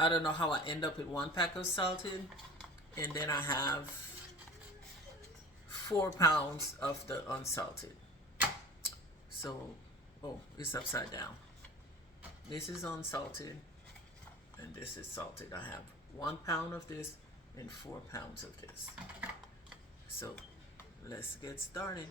I don't know how I end up with 1 pack of salted, and then I have 4 pounds of the unsalted. So, oh, it's upside down. This is unsalted, and this is salted. I have 1 pound of this and 4 pounds of this. So, let's get started.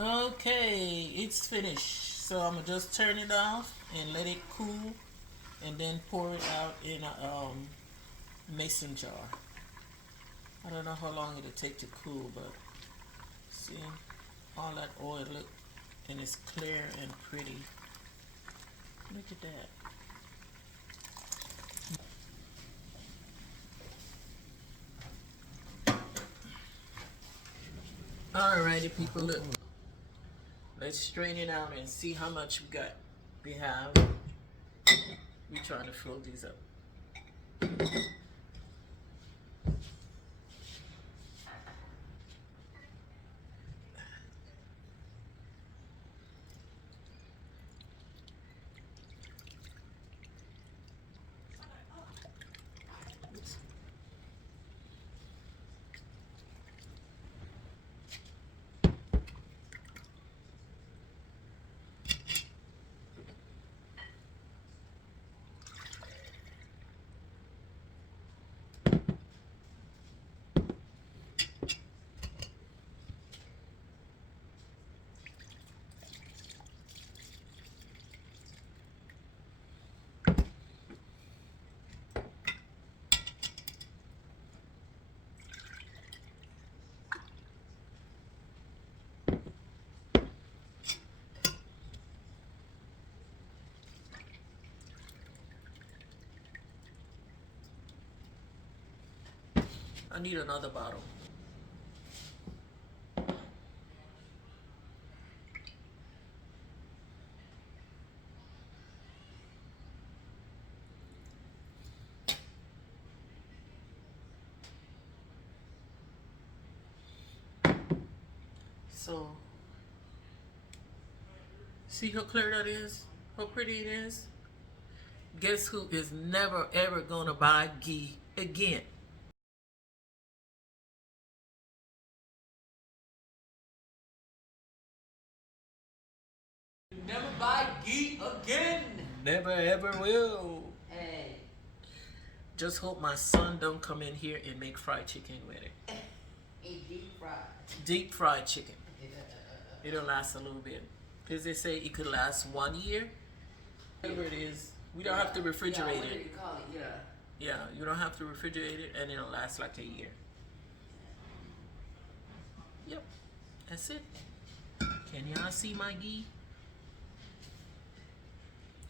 Okay, it's finished. So I'm gonna just turn it off and let it cool, and then pour it out in a mason jar. I don't know how long it'll take to cool, but see all that oil, look, and it's clear and pretty. Look at that. Alrighty, people, look. Let's strain it out and see how much we got. We're trying to fill these up. I need another bottle. So, see how clear that is? How pretty it is? Guess who is never ever gonna buy ghee again? Never buy ghee again. Never ever will. Hey. Just hope my son don't come in here and make fried chicken with it. Deep fried. Deep fried chicken. It'll last a little bit. Because they say it could last 1 year. Whatever it is, we don't have to refrigerate What do it. you call it? Yeah, you don't have to refrigerate it, and it'll last like a year. Yep, that's it. Can y'all see my ghee?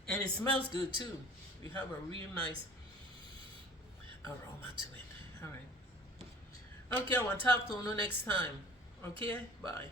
And it smells good too. We have a real nice aroma to it. All right. Okay, I want to talk to you next time. Okay, bye.